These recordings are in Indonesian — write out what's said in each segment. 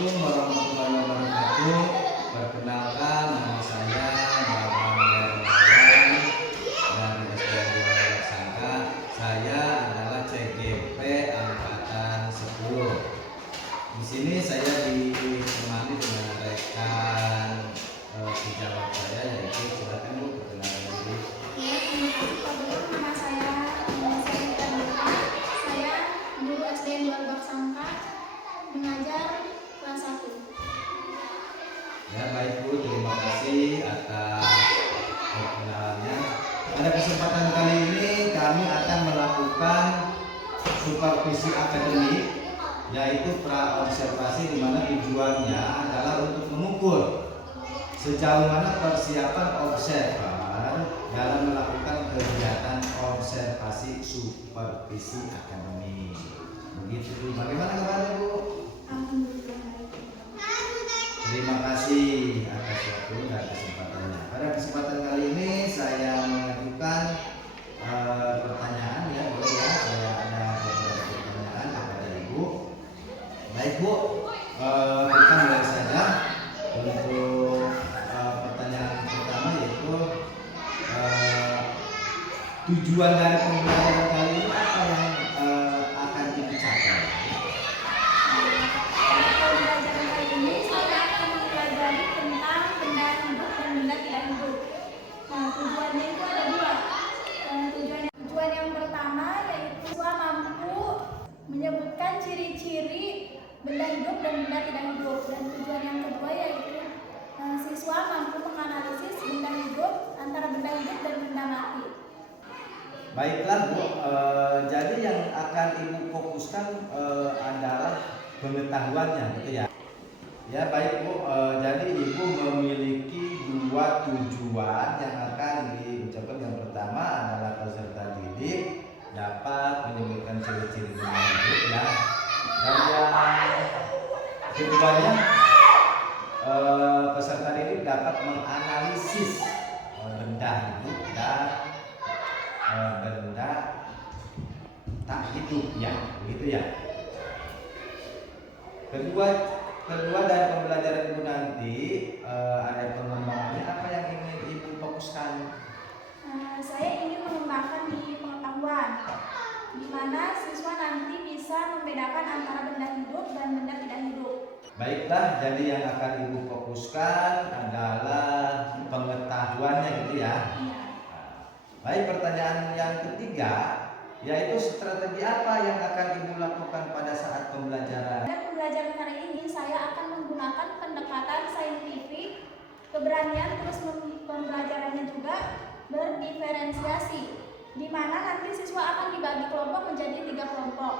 Assalamualaikum warahmatullahi wabarakatuh. Perkenalkan, nama saya Babang Hermawan dari SD 2 Sangka. Saya adalah CGP angkatan 10. Di sini saya ditemani dengan rekan sejawat saya, yaitu silakan Bu perkenalkan diri. Ya, terima kasih Pak Guru. Nama saya Sarita Dita. Saya guru SD 2 Sangka, mengajar kelas 1. Ya baik Bu, terima kasih atas perkenalannya. Pada kesempatan kali ini kami akan melakukan supervisi akademik, yaitu pra-observasi, di mana tujuannya adalah untuk mengukur sejauh mana persiapan observer dalam melakukan kegiatan observasi supervisi akademik. Begitu Bu. Bagaimana kabarnya Bu? Alhamdulillah. Terima kasih atas waktu dan kesempatannya. Pada kesempatan kali ini saya mengajukan pertanyaan ya Bu ya. Saya ada beberapa pertanyaan kepada Ibu. Baik Bu, kita mulai saja untuk pertanyaan pertama, yaitu tujuan dari pembelajaran kali ini apa yang akan Ibu capai? Pembelajaran kali ini saya akan mempelajari tentang benda hidup dan benda tidak hidup. Nah, tujuannya itu ada dua. Tujuan yang pertama yaitu siswa mampu menyebutkan ciri-ciri benda hidup dan benda tidak hidup. Dan tujuan yang kedua yaitu siswa mampu menganalisis benda hidup antara benda hidup dan benda mati. Baiklah Bu, jadi yang akan Ibu fokuskan adalah pengetahuannya, gitu ya. Ya baik Bu, jadi Ibu memiliki dua tujuan yang akan diucapkan. Yang pertama adalah peserta didik dapat menyebutkan ciri-ciri benda hidup ya. Dan yang keduanya, peserta didik dapat menganalisis benda hidup dan benda tak hidup ya, begitu ya. Kedua dari pembelajaran Ibu nanti ada pengembangannya. Apa yang ingin Ibu fokuskan? Saya ingin mengembangkan di pengetahuan, di mana siswa nanti bisa membedakan antara benda hidup dan benda tidak hidup. Baiklah, jadi yang akan Ibu fokuskan adalah pengetahuannya, gitu ya. Baik, pertanyaan yang ketiga, yaitu strategi apa yang akan Ibu lakukan pada saat pembelajaran? Pada pembelajaran kali ini saya akan menggunakan pendekatan saintifik, keberanian, terus pembelajarannya juga berdiferensiasi, di mana nanti siswa akan dibagi kelompok menjadi 3 kelompok.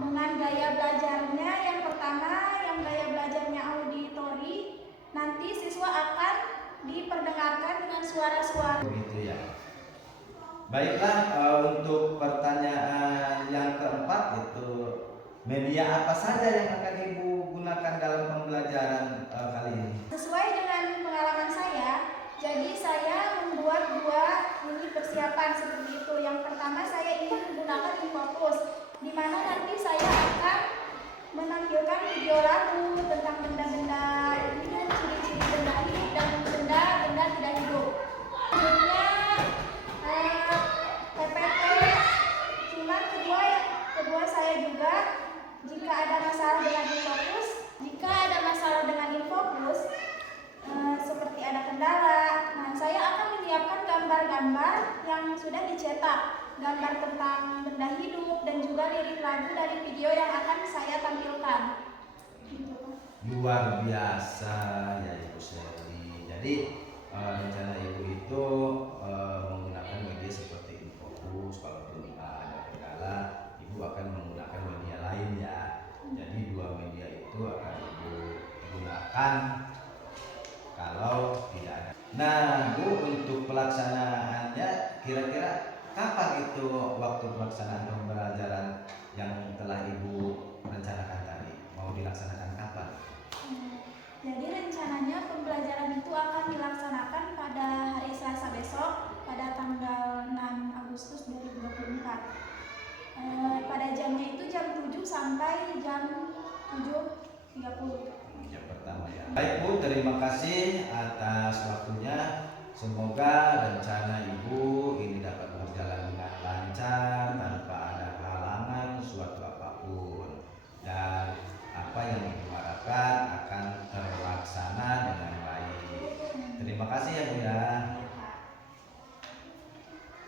Dengan gaya belajarnya, yang pertama yang gaya belajarnya auditori, nanti siswa akan diperdengarkan dengan suara-suara. Begitu ya. Baiklah, untuk pertanyaan yang keempat, itu media apa saja yang akan Ibu gunakan dalam pembelajaran kali ini? Sesuai dengan pengalaman saya, jadi saya membuat 2 unit persiapan seperti itu. Yang pertama saya ingin menggunakan Infocus, di mana nanti saya akan menampilkan video lagu tentang benda-benda hidup, ciri-ciri benda hidup dan benda-benda tidak hidup. Selanjutnya PPT, cuman kedua saya juga jika ada masalah dengan Infocus, seperti ada kendala, nah saya akan menyiapkan gambar-gambar yang sudah dicetak, gambar tentang benda hidup dan juga lirik lagu dari video yang akan saya tampilkan. Luar biasa ya Ibu Sherly. Jadi rencana Ibu itu menggunakan media seperti Infocus. Kalaupun ada kendala, Ibu akan menggunakan media lain ya. Jadi 2 media itu akan Ibu gunakan kalau tidak ada. Nah Bu, untuk pelaksanaannya kira-kira kapan itu waktu pelaksanaan pembelajaran yang telah Ibu rencanakan tadi? Mau dilaksanakan kapan? Jadi rencananya pembelajaran itu akan dilaksanakan pada hari Selasa besok, pada tanggal 6 Agustus 2024. Pada jamnya itu jam 7 sampai jam 7.30. Baik Bu, terima kasih atas waktunya. Semoga rencana Ibu ini dapat berjalan dengan lancar tanpa ada halangan suatu apapun, dan apa yang Ibu harapkan akan terlaksana dengan baik. Terima kasih ya Bu ya.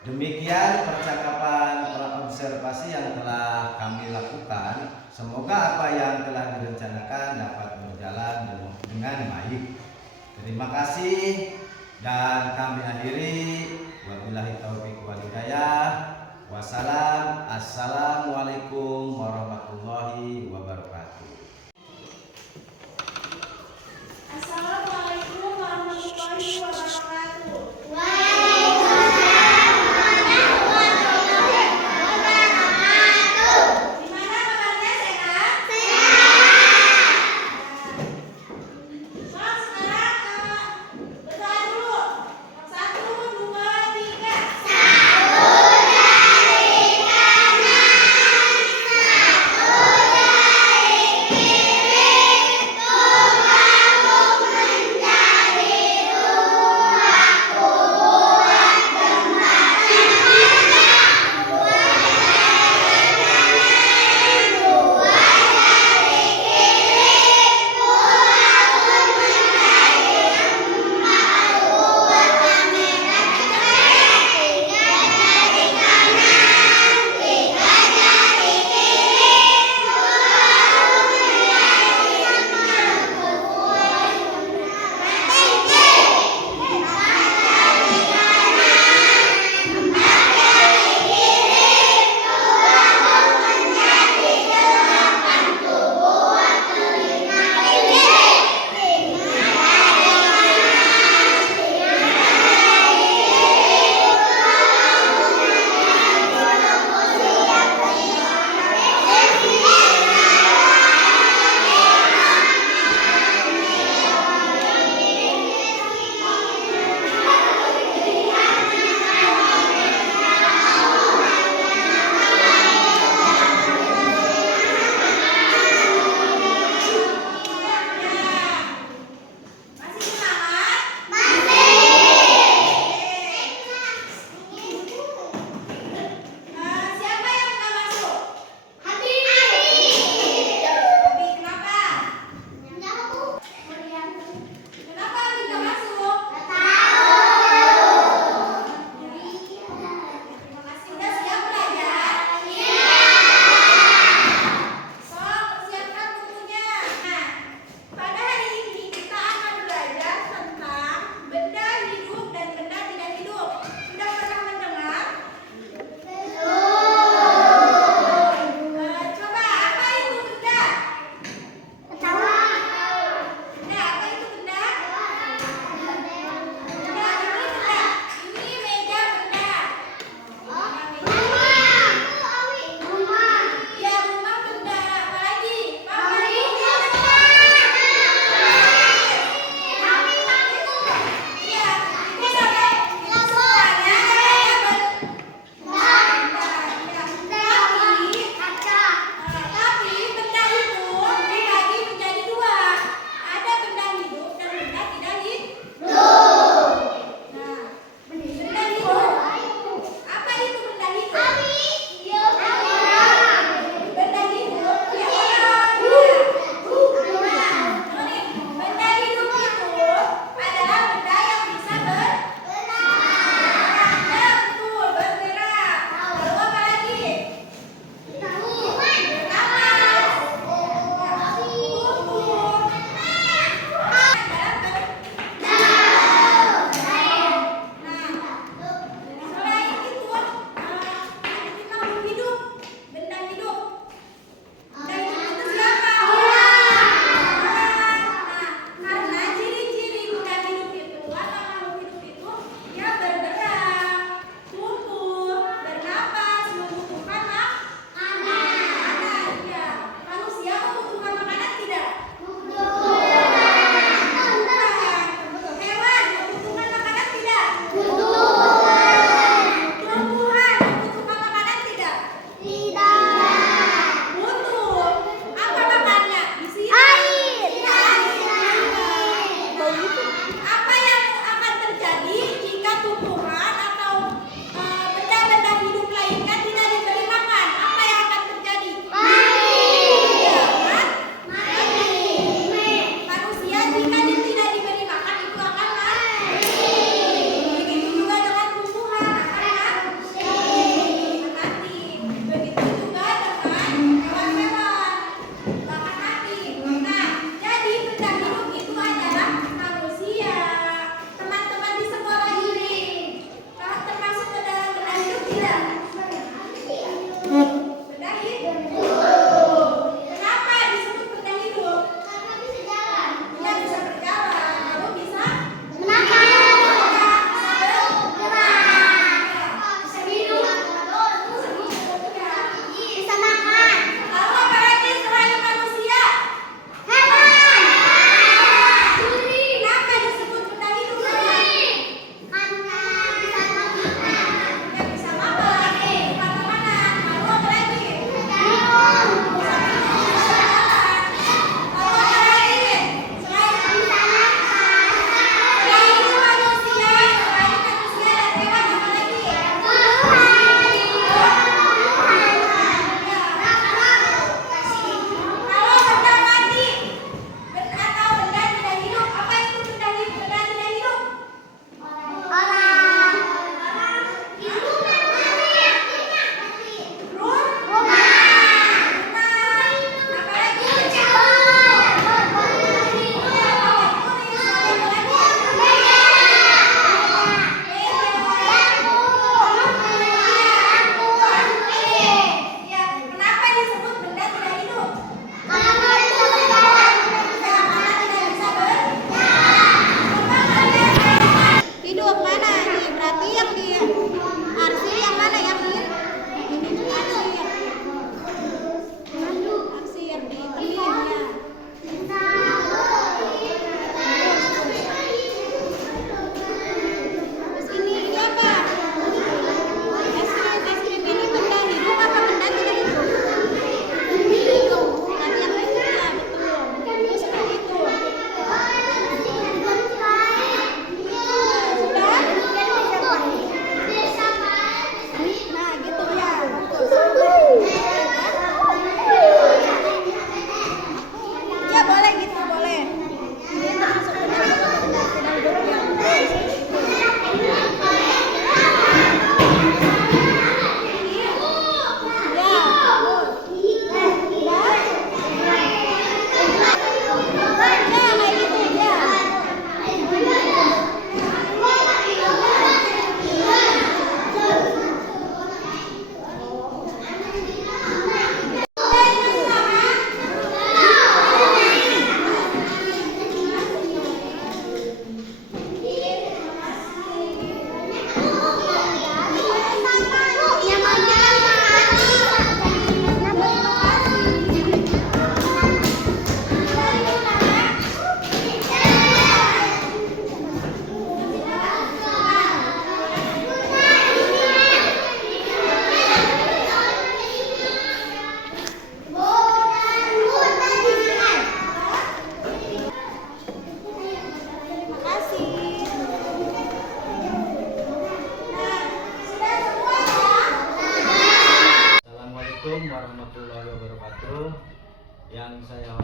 Demikian percakapan observasi yang telah kami lakukan. Semoga apa yang telah direncanakan dapat berjalan dengan baik. Terima kasih dan kami akhiri. Wabillahi taufiq wal hidayah. Wassalam. Assalamualaikum warahmatullahi wabarakatuh. Assalamualaikum warahmatullahi wabarakatuh. Gimana kabarnya, sehat? Sekarang berdoa dulu. Satu, dua, tiga. Satu dari kanan, satu dari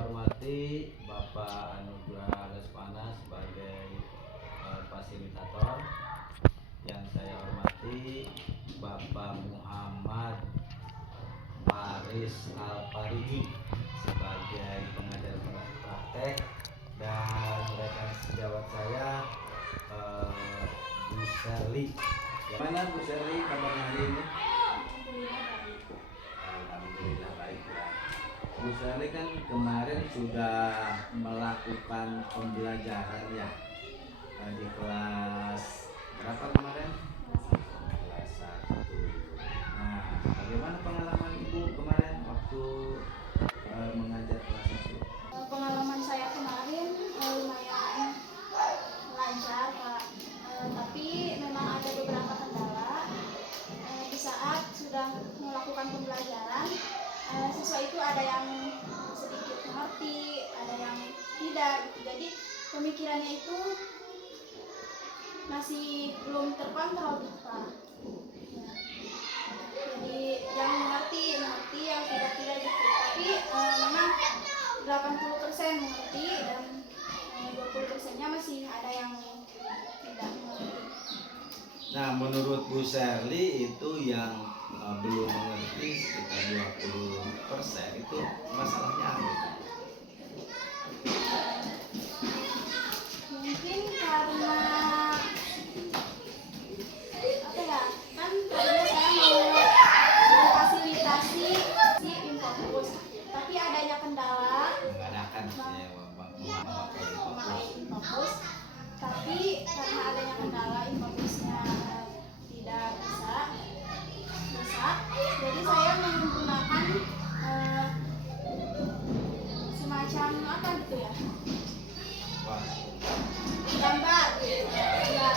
hormati Bapak Anugrah Lesmana sebagai fasilitator. Yang saya hormati Bapak Muhammad Faris Al-Faridi sebagai pengajar praktek, dan rekan sejawat saya Bu Sherly. Gimana Bu Sherly kabarnya hari ini? Alhamdulillah baik ya. Bu Sherly kan kemarin sudah melakukan pembelajaran ya di kelas berapa kemarin? Kelas 1. Nah, bagaimana pengalaman Ibu kemarin waktu mengajar kelas 1? Pengalaman saya kemarin lumayan lancar Pak. Tapi memang ada beberapa kendala di saat sudah melakukan pembelajaran. Siswa itu ada yang sedikit mengerti, ada yang tidak gitu. Jadi pemikirannya itu masih belum terkontrol gitu Pak. Ya. Jadi yang mengerti, yang tidak gitu. Tapi memang 80% mengerti dan 20%-nya masih ada yang tidak mengerti. Nah, menurut Bu Sherly itu yang belum mengerti sekitar 20% itu masalahnya apa? Mungkin karena apa ya, kan tadinya saya mau memfasilitasi si Infokus, tapi adanya kendala Mengadakan ya, memakai Infokus, tapi karena adanya kendala Infokusnya tidak bisa, jadi saya menggunakan semacam apa gitu ya, gambar ya.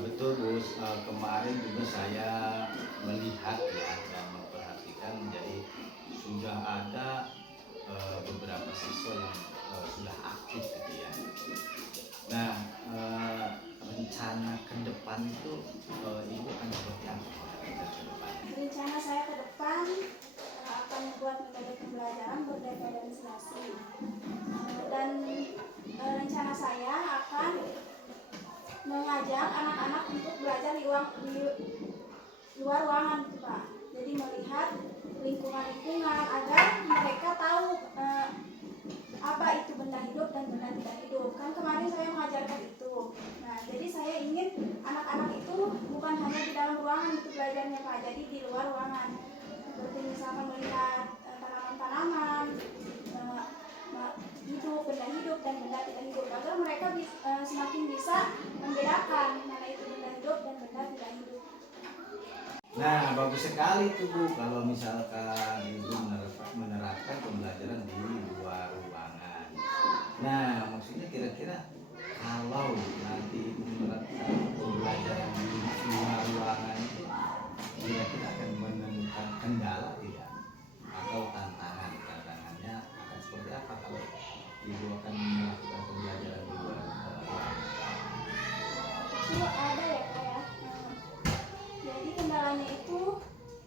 Betul Bu, kemarin juga saya melihat ya dan memperhatikan, jadi sudah ada beberapa siswa yang sudah aktif gitu ya. Nah, rencana ke depan itu Ibu akan seperti apa? Rencana saya ke depan akan membuat metode pembelajaran berdiferensiasi, dan rencana saya akan mengajak anak-anak untuk belajar di luar ruangan gitu Pak. Jadi melihat lingkungan agar mereka tahu apa itu benda hidup dan benda tidak hidup. Kan kemarin saya mengajarkan itu. Nah, jadi saya ingin anak-anak itu bukan hanya di dalam ruangan itu belajarnya Pak, jadi di luar ruangan. Seperti misalkan melihat tanaman-tanaman, hidup, benda hidup dan benda tidak hidup, agar mereka semakin bisa membedakan mana itu benda hidup dan benda tidak hidup. Nah, bagus sekali tuh Bu kalau misalkan Ibu menerapkan pembelajaran di luar ruangan. Nah, maksudnya kira-kira kalau nanti Ibu menerapkan pembelajaran di luar ruangan itu kira-kira akan menemukan kendala tidak? Atau tantangannya akan seperti apa kalau Ibu akan melakukan pembelajaran di luar ruangan? Itu ada ya Pak ya. Jadi kendalanya itu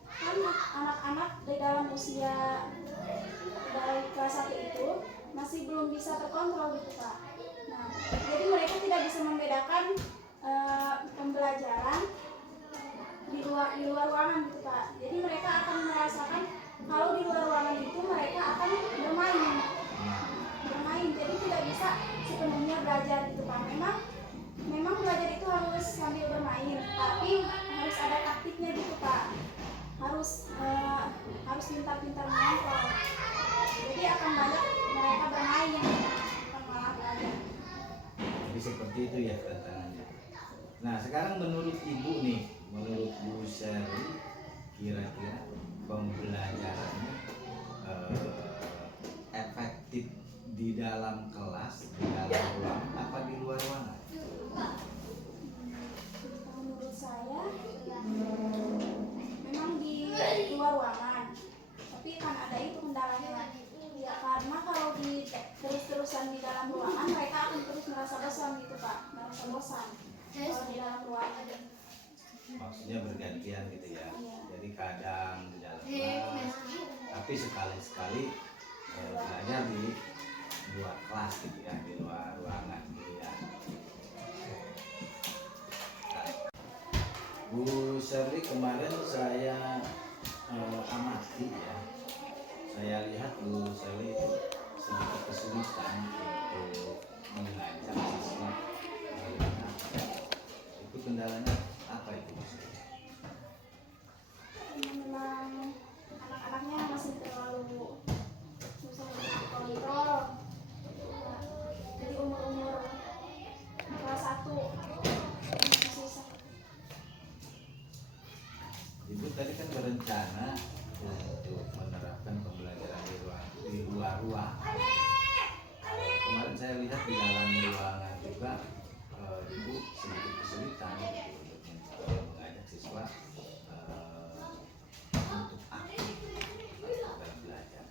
kan anak-anak di dalam usia dari kelas 1 itu masih belum bisa terkontrol gitu Pak. Nah, jadi mereka tidak bisa membedakan pembelajaran di luar ruangan gitu Pak. Jadi mereka akan merasakan kalau di luar ruangan itu mereka akan bermain, jadi tidak bisa sepenuhnya belajar gitu Pak. Memang belajar itu harus sambil bermain, tapi harus ada taktiknya gitu Pak. Harus pintar-pintar mengontrol. Jadi akan banyak mereka bermain, bukan malah belajar. Jadi seperti itu ya tantangannya. Nah, sekarang menurut Ibu nih, menurut Bu Sherly, kira-kira pembelajarannya efektif di dalam kelas, di dalam ruangan apa di luar ruangan? Menurut saya memang di luar ruangan, tapi kan ada itu kendalanya ya, karena kalau terus-terusan di dalam ruangan mereka akan terus merasa bosan gitu Pak, merasa bosan kalau di dalam ruangan. Maksudnya bergantian gitu ya. Iya. Jadi kadang di dalam kelas, tapi sekali-sekali belajar di luar kelas gitu ya, di luar ruangan gitu ya. Bu Sherly, kemarin saya amati ya, saya lihat Bu Sherly itu sedikit kesulitan untuk mengajak siswa bagaimana. Itu kendalanya apa itu Mas? Memang anak-anaknya masih terlalu susah dikontrol. Jadi umur-umur kelas 1 masih susah. Ibu tadi kan berencana untuk menerapkan pembelajaran di luar ruang. Kemarin saya lihat di dalam ruangan juga Ibu sedikit kesulitan untuk mengajak siswa untuk aktif dalam belajar.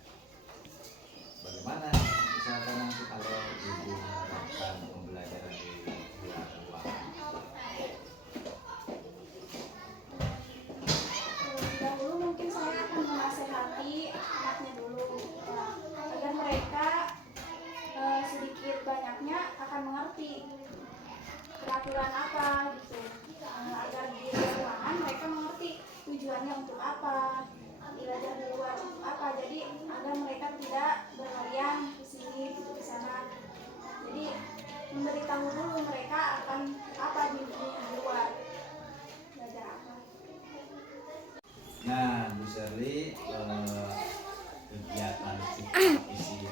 Bagaimana misalkan nanti kalau Ibu menerapkan pembelajaran di luar ruangan? Dahulu mungkin saya akan menasehati anaknya dulu agar mereka sedikit banyaknya akan mengerti peraturan apa gitu, agar di ruangan mereka mengerti tujuannya untuk apa, belajar di luar untuk apa, jadi agar mereka tidak berlarian ke sini gitu ke sana. Jadi memberitahu dulu mereka akan apa di luar, belajar apa. Nah, Bu Sherly, kegiatan isi ini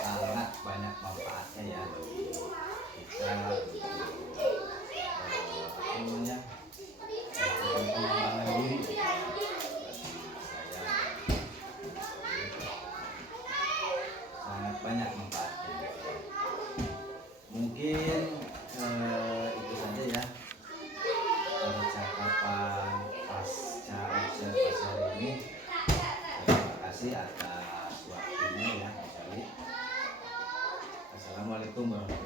sangat banyak manfaatnya ya bagi kita untuk melakukan pengembangan diri. Sangat banyak manfaatnya. Mungkin itu saja ya percakapan pasca observasi hari ini. Terima kasih atas waktunya ya, Bu Sherly. Assalamualaikum warahmatullahi wabarakatuh.